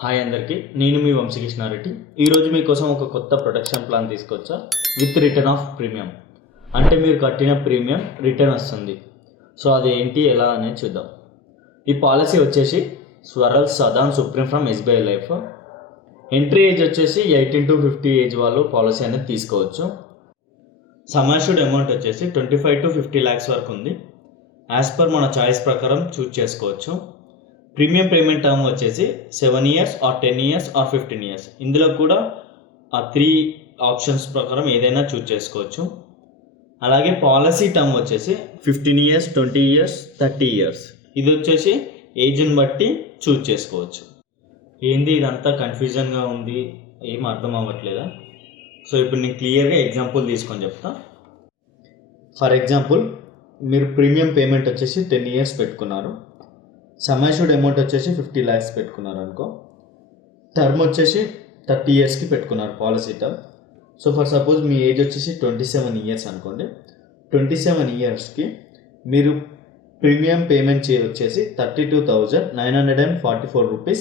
Hi అందరికీ, నేను మీ వంశీకృష్ణారెడ్డి. ఈరోజు మీకోసం ఒక కొత్త ప్రొటెక్షన్ ప్లాన్ తీసుకొచ్చా విత్ రిటర్న్ ఆఫ్ ప్రీమియం. అంటే మీరు కట్టిన ప్రీమియం రిటర్న్ వస్తుంది. సో అది ఏంటి ఎలా అనేది చూద్దాం. ఈ పాలసీ వచ్చేసి స్వరల్ Swadhan Supreme from SBI Life. Entry age వచ్చేసి 18 to 50 ఏజ్ వాళ్ళు పాలసీ అనేది తీసుకోవచ్చు. సమ్ అష్యూర్డ్ అమౌంట్ వచ్చేసి 25 to 50 lakhs వరకు ఉంది. యాజ్ పర్ మన చాయిస్ ప్రకారం చూజ్ చేసుకోవచ్చు. ప్రీమియం పేమెంట్ టర్మ్ వచ్చేసి 7 years or 10 years or 15 years. ఇందులో కూడా ఆ 3 ఆప్షన్స్ ప్రకారం ఏదైనా చూజ్ చేసుకోవచ్చు. అలాగే పాలసీ టర్మ్ వచ్చేసి 15 years, 20 years, 30 years. ఇది వచ్చేసి ఏజ్ని బట్టి చూజ్ చేసుకోవచ్చు. ఏంది ఇదంతా కన్ఫ్యూజన్గా ఉంది, ఏం అర్థం అవ్వట్లేదా? సో ఇప్పుడు నేను క్లియర్గా ఎగ్జాంపుల్ తీసుకొని చెప్తా. ఫర్ ఎగ్జాంపుల్, మీరు ప్రీమియం పేమెంట్ వచ్చేసి 10 years పెట్టుకున్నారు. సమ్ అష్యూర్డ్ అమౌంట్ వచ్చేసి 50 lakhs పెట్టుకున్నారు అనుకో. టర్మ్ వచ్చేసి 30 yearsకి పెట్టుకున్నారు policy term. So for suppose మీ ఏజ్ వచ్చేసి 27 years అనుకోండి. 27 yearsకి మీరు ప్రీమియం పేమెంట్ వచ్చేసి 32,944 rupees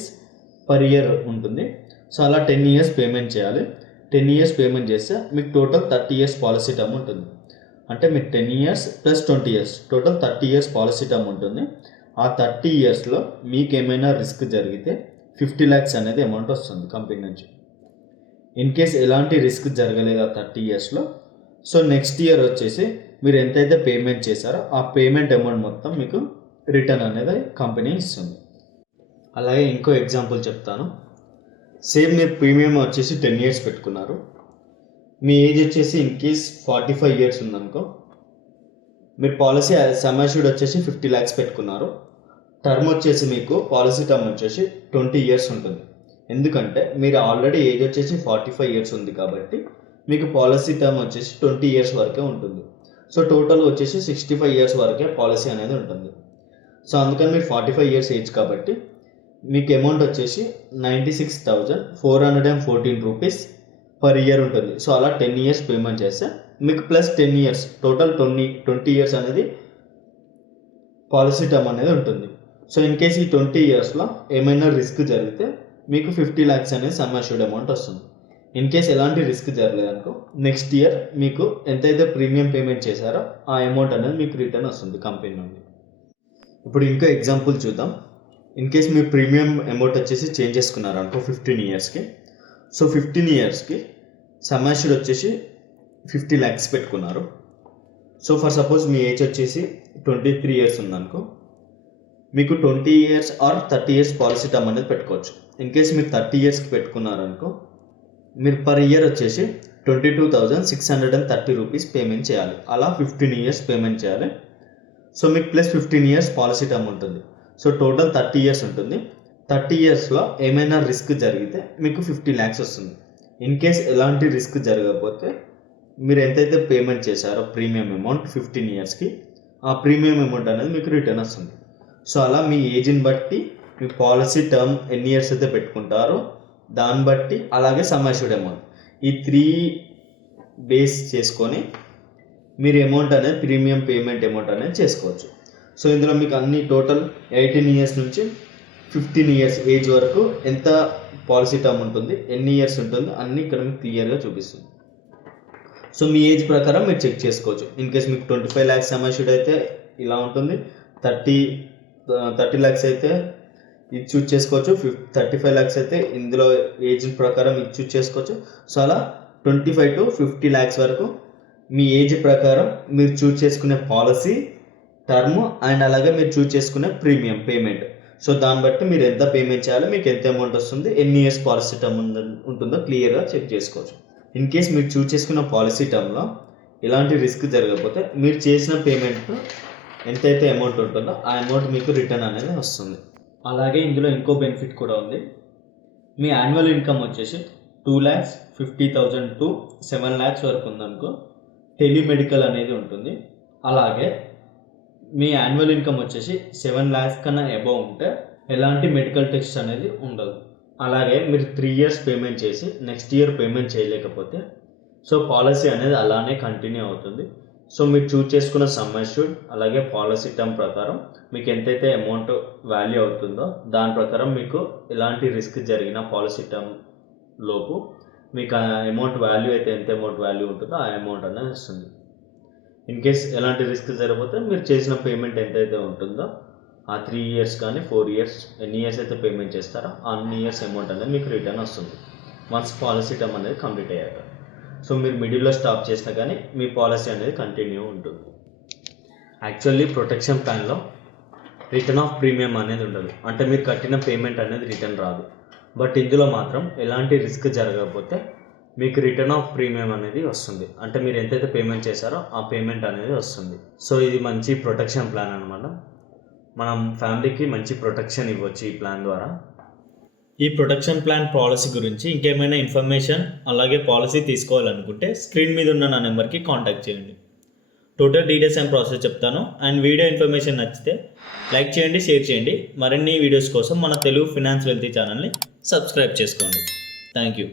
పర్ ఇయర్ ఉంటుంది. సో అలా 10 years పేమెంట్ చేయాలి. 10 years పేమెంట్ చేస్తే మీకు టోటల్ 30 years పాలసీ టర్మ్ ఉంటుంది. అంటే మీకు 10 years plus 20 years total 30 years policy term ఉంటుంది. ఆ 30 yearsలో మీకు ఏమైనా రిస్క్ జరిగితే 50 lakhs అనేది అమౌంట్ వస్తుంది కంపెనీ నుంచి. ఇన్ కేస్ ఎలాంటి రిస్క్ జరగలేదు ఆ 30 yearsలో, సో నెక్స్ట్ ఇయర్ వచ్చేసి మీరు ఎంతైతే పేమెంట్ చేశారో ఆ పేమెంట్ అమౌంట్ మొత్తం మీకు రిటర్న్ అనేది కంపెనీ ఇస్తుంది. అలాగే ఇంకో ఎగ్జాంపుల్ చెప్తాను. సేమ్ మీరు ప్రీమియం వచ్చేసి 10 years పెట్టుకున్నారు. మీ ఏజ్ వచ్చేసి ఇన్ కేస్ 45 years ఉందనుకో. మీరు పాలసీ సమ్ అష్యూర్డ్ వచ్చేసి 50 lakhs పెట్టుకున్నారు. టర్మ్ వచ్చేసి మీకు పాలసీ టర్మ్ వచ్చేసి 20 years ఉంటుంది. ఎందుకంటే మీరు ఆల్రెడీ ఏజ్ వచ్చేసి 45 years ఉంది కాబట్టి మీకు పాలసీ టర్మ్ వచ్చేసి 20 years వరకే ఉంటుంది. సో టోటల్ వచ్చేసి 65 years వరకే పాలసీ అనేది ఉంటుంది. సో అందుకని మీరు 45 years ఏజ్ కాబట్టి మీకు అమౌంట్ వచ్చేసి 96,414 rupees పర్ ఇయర్ ఉంటుంది. సో అలా 10 years పేమెంట్ చేస్తే మీకు ప్లస్ 10 years టోటల్ 20 years అనేది పాలసీ టర్మ్ అనేది ఉంటుంది. సో ఇన్ కేస్ ఈ 20 yearsలో ఏమైనా రిస్క్ జరిగితే మీకు 50 lakhs అనేది సమ్ అష్యూర్డ్ అమౌంట్ వస్తుంది. ఇన్ కేస్ ఎలాంటి రిస్క్ జరగలేదనుకో, నెక్స్ట్ ఇయర్ మీకు ఎంతైతే ప్రీమియం పేమెంట్ చేశారో ఆ అమౌంట్ అనేది మీకు రిటర్న్ వస్తుంది కంపెనీ నుండి. ఇప్పుడు ఇంకో ఎగ్జాంపుల్ చూద్దాం. ఇన్ కేస్ మీ ప్రీమియం అమౌంట్ వచ్చేసి చేంజ్ చేసుకున్నారు అనుకో 15 yearsకి. సో 15 yearsకి సమ్ అష్యూర్డ్ వచ్చేసి 50 lakhs పెట్టుకున్నారు. సో ఫర్ సపోజ్ మీ ఏజ్ వచ్చేసి 23 years ఉందనుకో, మీకు 20 years ఆర్ 30 years పాలసీ టర్మ్ అనేది పెట్టుకోవచ్చు. ఇన్ కేస్ మీరు 30 yearsకి పెట్టుకున్నారనుకో, మీరు పర్ ఇయర్ వచ్చేసి 22,630 rupees పేమెంట్ చేయాలి. అలా 15 years పేమెంట్ చేయాలి. సో మీకు ప్లస్ 15 years పాలసీ టర్మ్ ఉంటుంది. సో టోటల్ 30 years ఉంటుంది. 30 yearsలో ఏమైనా రిస్క్ జరిగితే మీకు 50 lakhs వస్తుంది. ఇన్ కేస్ ఎలాంటి రిస్క్ జరగకపోతే మీరు ఎంతైతే పేమెంట్ చేశారో ప్రీమియం అమౌంట్ 15 yearsకి, ఆ ప్రీమియం అమౌంట్ అనేది మీకు రిటర్న్ వస్తుంది. సో అలా మీ ఏజ్ని బట్టి మీ పాలసీ టర్మ్ ఎన్ని ఇయర్స్ అయితే పెట్టుకుంటారో దాన్ని బట్టి, అలాగే సమ్ అష్యూర్డ్ అమౌంట్, ఈ 3 బేస్ చేసుకొని మీరు అమౌంట్ అనేది ప్రీమియం పేమెంట్ అమౌంట్ అనేది చేసుకోవచ్చు. సో ఇందులో మీకు అన్ని టోటల్ 18 years నుంచి 15 years ఏజ్ వరకు ఎంత పాలసీ టర్మ్ ఉంటుంది, ఎన్ని ఇయర్స్ ఉంటుంది అన్నీ ఇక్కడ మీకు క్లియర్గా చూపిస్తుంది. సో మీ ఏజ్ ప్రకారం మీరు చెక్ చేసుకోవచ్చు. ఇన్ కేస్ మీకు 25 lakhs సమ్ అష్యూర్డ్ అయితే ఇలా ఉంటుంది. 30 lakhs అయితే ఇది చూజ్ చేసుకోవచ్చు. 35 lakhs అయితే ఇందులో ఏజ్ ప్రకారం ఇది చూజ్ చేసుకోవచ్చు. సో అలా 25 to 50 lakhs వరకు మీ ఏజ్ ప్రకారం మీరు చూజ్ చేసుకునే పాలసీ టర్మ్ అండ్ అలాగే మీరు చూజ్ చేసుకునే ప్రీమియం పేమెంట్, సో దాన్ని బట్టి మీరు ఎంత పేమెంట్ చేయాలి, మీకు ఎంత అమౌంట్ వస్తుంది, ఎన్ని ఇయర్స్ పాలసీ టర్మ్ ఉంటుందో క్లియర్గా చెక్ చేసుకోవచ్చు. ఇన్ కేస్ మీరు చూజ్ చేసుకున్న పాలసీ టర్మ్లో ఎలాంటి రిస్క్ జరగకపోతే మీరు చేసిన పేమెంట్ ఎంతైతే అమౌంట్ ఉంటుందో ఆ అమౌంట్ మీకు రిటర్న్ అనేది వస్తుంది. అలాగే ఇందులో ఇంకో బెనిఫిట్ కూడా ఉంది. మీ యాన్యువల్ ఇన్కమ్ వచ్చేసి 2,50,000 to 7 lakhs వరకు ఉందనుకో, టెలిమెడికల్ అనేది ఉంటుంది. అలాగే మీ యాన్యువల్ ఇన్కమ్ వచ్చేసి 7 lakhs కన్నా అబవ్ ఉంటే ఎలాంటి మెడికల్ టెస్ట్ అనేది ఉండదు. అలాగే మీరు 3 years పేమెంట్ చేసి నెక్స్ట్ ఇయర్ పేమెంట్ చేయలేకపోతే సో పాలసీ అనేది అలానే కంటిన్యూ అవుతుంది. సో మీరు చూస్ చేసుకున్న సమ్ అష్యూర్డ్ అలాగే పాలసీ టర్మ్ ప్రకారం మీకు ఎంతైతే అమౌంట్ వాల్యూ అవుతుందో దాని ప్రకారం మీకు ఎలాంటి రిస్క్ జరిగిన పాలసీ టర్మ్ లోపు మీకు ఆ అమౌంట్ వాల్యూ అయితే ఎంత అమౌంట్ వాల్యూ ఉంటుందో ఆ అమౌంట్ అనేది వస్తుంది. ఇన్ కేస్ ఎలాంటి రిస్క్ జరిగిపోతే మీరు చేసిన పేమెంట్ ఎంతైతే ఉంటుందో ఆ 3 ఇయర్స్ కానీ 4 ఇయర్స్ ఎన్ని ఇయర్స్ అయితే పేమెంట్ చేస్తారో అన్ని ఇయర్స్ అమౌంట్ అనేది మీకు రిటర్న్ వస్తుంది వన్స్ పాలసీ టర్మ్ అనేది కంప్లీట్ అయ్యాక. సో మీరు మిడిల్లో స్టాప్ చేసినా కానీ మీ పాలసీ అనేది కంటిన్యూ ఉంటుంది. యాక్చువల్లీ ప్రొటెక్షన్ ప్లాన్లో రిటర్న్ ఆఫ్ ప్రీమియం అనేది ఉండదు, అంటే మీరు కట్టిన పేమెంట్ అనేది రిటర్న్ రాదు. బట్ ఇందులో మాత్రం ఎలాంటి రిస్క్ జరగకపోతే మీకు రిటర్న్ ఆఫ్ ప్రీమియం అనేది వస్తుంది, అంటే మీరు ఎంతైతే పేమెంట్ చేశారో ఆ పేమెంట్ అనేది వస్తుంది. సో ఇది మంచి ప్రొటెక్షన్ ప్లాన్ అనమాట. మనం ఫ్యామిలీకి మంచి ప్రొటెక్షన్ ఇవ్వచ్చు ఈ ప్లాన్ ద్వారా. ఈ ప్రొటెక్షన్ ప్లాన్ పాలసీ గురించి ఇంకేమైనా ఇన్ఫర్మేషన్ అలాగే పాలసీ తీసుకోవాలనుకుంటే స్క్రీన్ మీద ఉన్న నా నెంబర్కి కాంటాక్ట్ చేయండి. టోటల్ డీటెయిల్స్ అండ్ ప్రాసెస్ చెప్తాను. అండ్ వీడియో ఇన్ఫర్మేషన్ నచ్చితే లైక్ చేయండి, షేర్ చేయండి. మరిన్ని వీడియోస్ కోసం మన తెలుగు ఫైనాన్స్ వెల్తీ ఛానల్ని సబ్స్క్రైబ్ చేసుకోండి. Thank you.